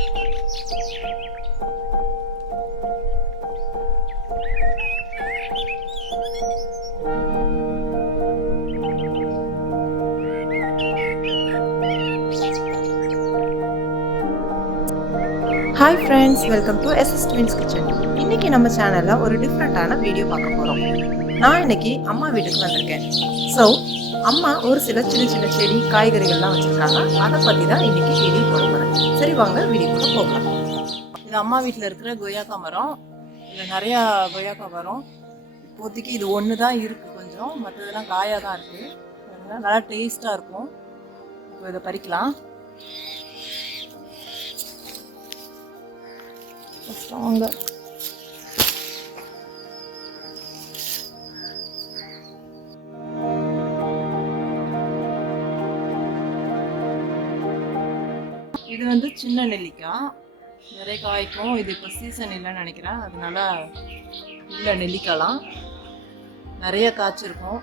Hi friends, welcome to SS Twins Kitchen. இன்னைக்கு நம்ம சேனல்ல ஒரு டிஃப்ரெண்டான வீடியோ பார்க்க போறோம். நான் இன்னைக்கு அம்மா வீட்டுக்கு வந்திருக்கேன். ஸோ அம்மா ஒரு சில சின்ன சின்ன செடி காய்கறிகள்லாம் வச்சிருக்காங்க. அதை பத்தி தான் இன்னைக்கு வீடியோ போட போறேன். சரி வாங்க வீடியோக்குள்ள போகலாம். இது அம்மா வீட்டில் இருக்கிற கொய்யாக்கா மரம். இதில் நிறையா கொய்யாக்கா மரம். இப்போதைக்கு இது ஒன்று தான் இருக்கு, கொஞ்சம் மற்றதெல்லாம் காயாக தான் இருக்கு. நல்லா டேஸ்டாக இருக்கும். இப்போ இதை பறிக்கலாம். வாங்க. இது வந்து சின்ன நெல்லிக்காய், நிறைய காய்க்கும். இது இப்போ சீசன் இல்லைன்னு நினைக்கிறேன், அதனால இல்லை. நெல்லிக்காய்லாம் நிறைய காய்ச்சிருக்கும்,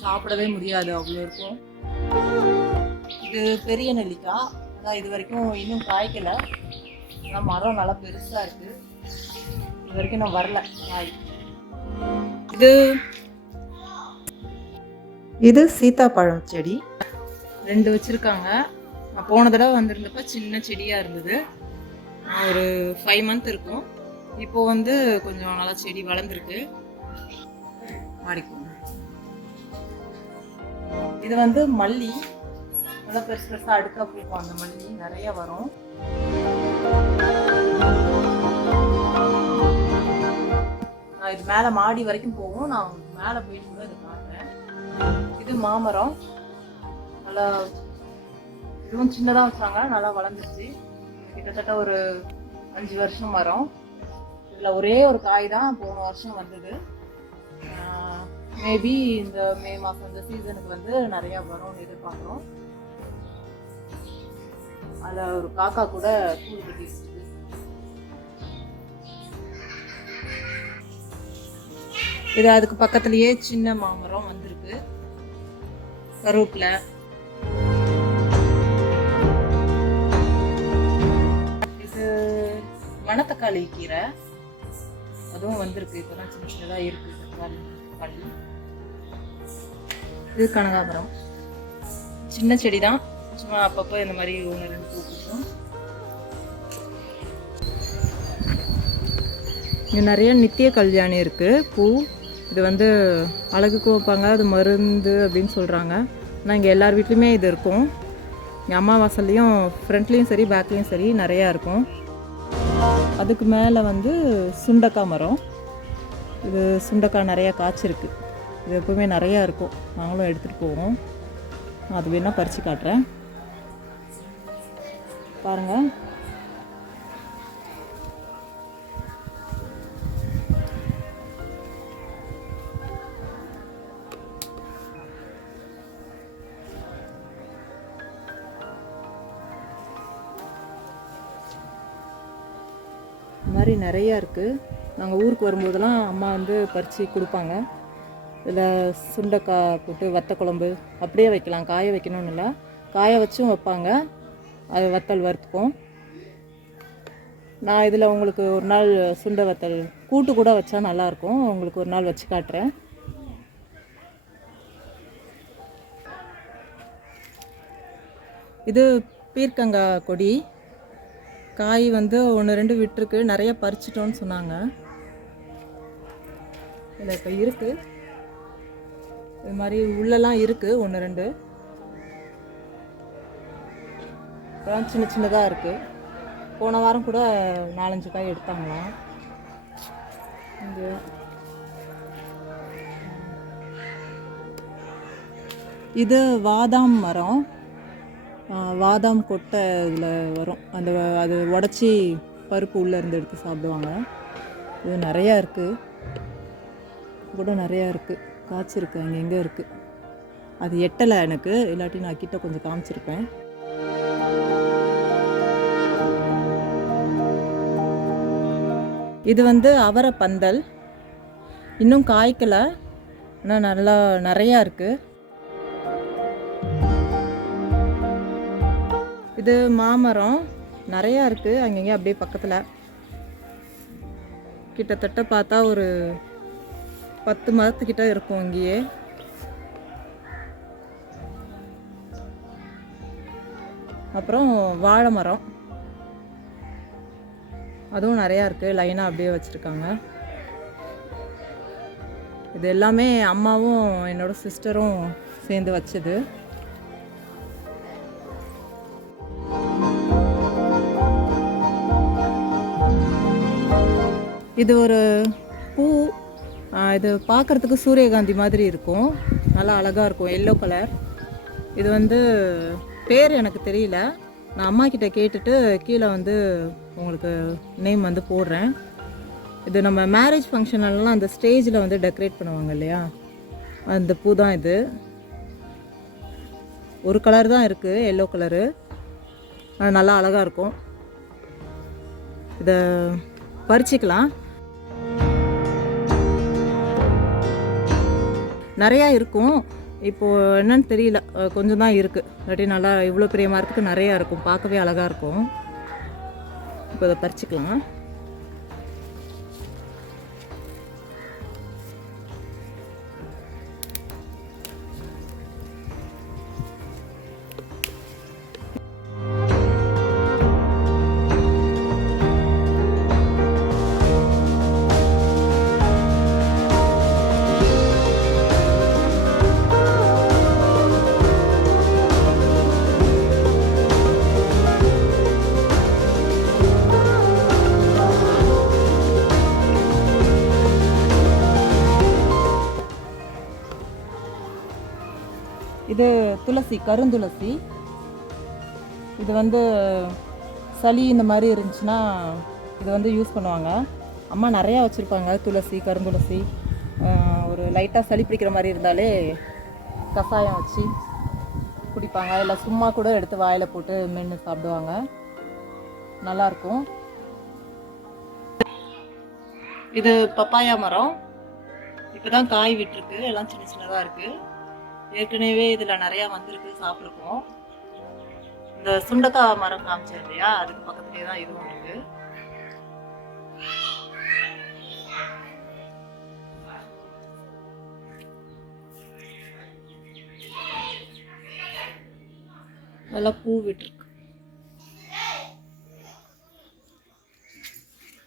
சாப்பிடவே முடியாது, அவ்வளோ இருக்கும். இது பெரிய நெல்லிக்காய், ஆனால் இது வரைக்கும் இன்னும் காய்க்கலை. ஆனால் மரம் நல்லா பெருசாக இருக்குது. இது வரைக்கும் நான் வரல காய். இது சீத்தாப்பழம் செடி 2 வச்சுருக்காங்க. நான் போன தடவை வந்திருந்தப்ப சின்ன செடியாக இருந்தது. ஒரு 5 மந்த் இருக்கும். இப்போ வந்து கொஞ்சம் நல்லா செடி வளர்ந்துருக்கு. மாடிக்கும். இது வந்து மல்லி, நல்லா பெருசு பெருசாக அடுக்கா பூக்கும். அந்த மல்லி நிறைய வரும். நான் இது மேலே மாடி வரைக்கும் போகும். நான் மேலே போயிட்டு கூட இதை காட்டுறேன். இது மாமரம், நல்லா இதுவும் சின்னதாக வச்சாங்க, நல்லா வளர்ந்துருச்சு. கிட்டத்தட்ட ஒரு 5 வருஷம் மரம். இதில் ஒரே ஒரு காய் தான் போன வருஷம் வந்தது. மேபி இந்த மே மாதம் இந்த சீசனுக்கு வந்து நிறையா வரும்னு எதிர்பார்க்குறோம். அதில் ஒரு காக்கா கூட கூடு கட்டி வச்சுருக்கு. இது அதுக்கு பக்கத்துலயே சின்ன மாமரம் வந்திருக்கு. கருவேப்பிலை, இது மணத்தக்காளி கீரை, அதுவும் வந்திருக்கு. இப்போதான் சின்ன சின்னதாக இருக்கு தக்காளி. இது கனகாபரம், சின்ன செடி தான், சும்மா அப்பப்போ இந்த மாதிரி 1-2 பூ பூக்கும். இங்கே நிறைய நித்திய கல்யாணி இருக்கு பூ. இது வந்து அழகுக்கு வைப்பாங்க, அது மருந்து அப்படின்னு சொல்கிறாங்க. ஆனால் இங்கே எல்லார் வீட்லேயுமே இது இருக்கும். இங்கே அம்மா வாசல்லையும் ஃப்ரண்ட்லேயும் சரி பேக்லேயும் சரி நிறையா இருக்கும். அதுக்கு மேலே வந்து சுண்டக்காய் மரம். இது சுண்டக்காய் நிறையா காய்ச்சிருக்கு. இது எப்போவுமே நிறையா இருக்கும், நாங்களும் எடுத்துகிட்டு போவோம். அது வேணால் பறித்து காட்டுறேன் பாருங்கள். இந்த மாதிரி நிறையா இருக்குது. நாங்கள் ஊருக்கு வரும்போதெல்லாம் அம்மா வந்து பறித்து கொடுப்பாங்க. இதில் சுண்டைக்காய் போட்டு வத்த குழம்பு அப்படியே வைக்கலாம், காய வைக்கணும்னு இல்லை, காய வச்சும் வைப்பாங்க. அது வத்தல் வறுத்துப்போம். நான் இதில் உங்களுக்கு ஒரு நாள் சுண்டை வத்தல் கூட்டு கூட வச்சா நல்லாயிருக்கும். உங்களுக்கு ஒரு நாள் வச்சு காட்டுறேன். இது பீர்க்கங்காய் கொடி. காய் வந்து 1-2 விட்டுருக்கு, நிறைய பறிச்சிட்டோன்னு சொன்னாங்க. இதில் இப்போ இருக்குது, இது மாதிரி உள்ளெல்லாம் இருக்குது 1-2. இப்போலாம் சின்ன சின்னதாக இருக்குது. போன வாரம் கூட 4-5 காய் எடுத்தாங்களாம். இது வாதாம் மரம். வாதாம் கொட்டை இதில் வரும். அது உடச்சி பருப்பு உள்ளே இருந்து எடுத்து சாப்பிடுவாங்க. இது நிறையா இருக்குது, கூட நிறையா இருக்குது, காய்ச்சிருக்கு, அங்கே எங்கே இருக்குது. அது எட்டலை எனக்கு, இல்லாட்டி நான் கிட்ட கொஞ்சம் காமிச்சிருப்பேன். இது வந்து அவரை பந்தல், இன்னும் காய்க்கலை, ஆனால் நல்லா நிறையா இருக்குது. இது மாமரம், நிறையா இருக்குது அங்கங்கே அப்படியே பக்கத்தில். கிட்டத்தட்ட பார்த்தா ஒரு 10 மரத்துக்கிட்ட இருக்கும் இங்கேயே. அப்புறம் வாழை மரம், அதுவும் நிறையா இருக்குது, லைனாக அப்படியே வச்சுருக்காங்க. இது எல்லாமே அம்மாவும் என்னோட சிஸ்டரும் சேர்ந்து வச்சது. இது ஒரு பூ, இது பார்க்குறதுக்கு சூரியகாந்தி மாதிரி இருக்கும், நல்லா அழகாக இருக்கும், எல்லோ கலர். இது வந்து பேர் எனக்கு தெரியல, நான் அம்மா கிட்ட கேட்டுட்டு கீழே வந்து உங்களுக்கு நேம் வந்து போடுறேன். இது நம்ம மேரேஜ் ஃபங்க்ஷன்லாம் அந்த ஸ்டேஜில் வந்து டெக்கரேட் பண்ணுவாங்க இல்லையா, அந்த பூ தான் இது. ஒரு கலர் தான் இருக்குது, எல்லோ கலரு, நல்லா அழகாக இருக்கும். இதை பறிச்சிக்கலாம். நிறையா இருக்கும், இப்போது என்னன்னு தெரியல, கொஞ்சம் தான் இருக்குது. இல்லாட்டி நல்லா இவ்வளோ பெரிய மரத்துக்கு நிறையா இருக்கும், பார்க்கவே அழகாக இருக்கும். இப்போ இதை பறிச்சிக்கலாம். இது துளசி, கருந்துளசி. இது வந்து சளி இந்த மாதிரி இருந்துச்சுன்னா இது வந்து யூஸ் பண்ணுவாங்க. அம்மா நிறையா வச்சுருப்பாங்க, துளசி, கருந்துளசி. ஒரு லைட்டாக சளி பிடிக்கிற மாதிரி இருந்தாலே கஷாயம் வச்சு குடிப்பாங்க, இல்லை சும்மா கூட எடுத்து வாயில் போட்டு மென்று சாப்பிடுவாங்க, நல்லாயிருக்கும். இது பப்பாயா மரம், இப்போ தான் காய் விட்டுருக்கு, எல்லாம் சின்ன சின்னதாக இருக்குது. ஏற்கனவே இதில் நிறையா வந்திருக்கு, சாப்பிட்ருக்கோம். இந்த சுண்டக்காய் மரம் காமிச்சேன் இல்லையா, அதுக்கு பக்கத்துலேயே தான் இதுவும் இருக்கு. நல்லா பூ விட்டுருக்கு.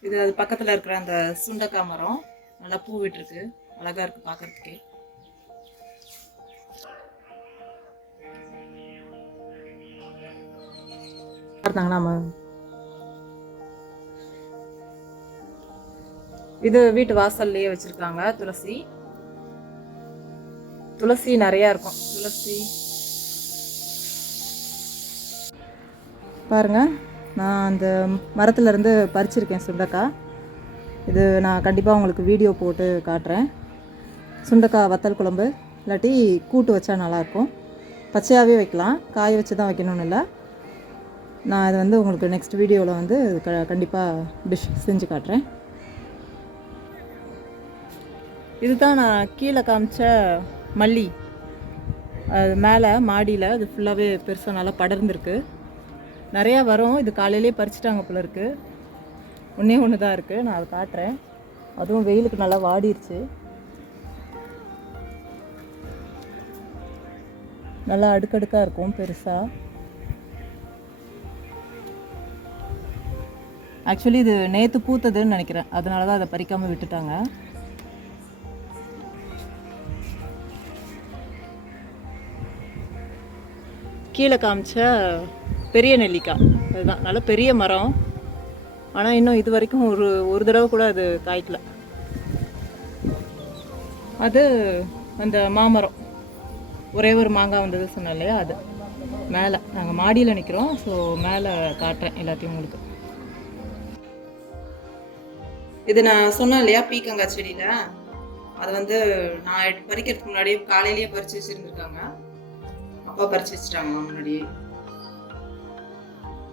இது அது பக்கத்தில் இருக்கிற அந்த சுண்டக்காய் மரம் நல்லா பூ விட்டுருக்கு, அழகாக இருக்குது பார்க்கறதுக்கே. இது வீட்டு வாசல்லையே வச்சிருக்காங்க துளசி. துளசி நிறைய இருக்கும். துளசி பாருங்க, நான் அந்த மரத்துல இருந்து பறிச்சிருக்கேன் சுண்டக்காய். இது நான் கண்டிப்பாக உங்களுக்கு வீடியோ போட்டு காட்டுறேன். சுண்டக்காய் வத்தல் குழம்பு இல்லாட்டி கூட்டு வச்சா நல்லாயிருக்கும். பச்சையாகவே வைக்கலாம், காய வச்சு தான் வைக்கணும்னு இல்லை. நான் அதை வந்து உங்களுக்கு நெக்ஸ்ட் வீடியோவில் வந்து கண்டிப்பாக டிஷ் செஞ்சு காட்டுறேன். இதுதான் நான் கீழே காமிச்ச மல்லி, அது மேலே மாடியில் அது ஃபுல்லாகவே பெருசாக நல்லா படர்ந்துருக்கு, நிறையா வரும். இது காலையிலே பறிச்சிட்டாங்க போல இருக்குது. ஒன்று தான் இருக்குது, நான் அதை காட்டுறேன். அதுவும் வெயிலுக்கு நல்லா வாடிருச்சு, நல்லா அடுக்கடுக்காக இருக்கும் பெருசாக. ஆக்சுவலி இது நேற்று பூத்ததுன்னு நினைக்கிறேன், அதனால தான் அதை பறிக்காமல் விட்டுட்டாங்க. கீழே காமிச்ச பெரிய நெல்லிக்காய், அதுதான் நல்ல பெரிய மரம். ஆனால் இன்னும் இது வரைக்கும் ஒரு தடவை கூட அது காய்க்கல. அது அந்த மாமரம், ஒரே ஒரு மாங்காய் வந்தது சொன்னேன் இல்லையா, அது மேலே. நாங்கள் மாடியில் நிற்கிறோம், ஸோ மேலே காட்டுறேன் எல்லாத்தையும் உங்களுக்கு. இது நான் சொன்னேன் இல்லையா பீக்கங்காய் செடியில், அது வந்து நான் பறிக்கிறதுக்கு முன்னாடியே காலையிலேயே பறித்து வச்சுருந்துருக்காங்க. அப்பா பறித்து வச்சுட்டாங்க முன்னாடியே.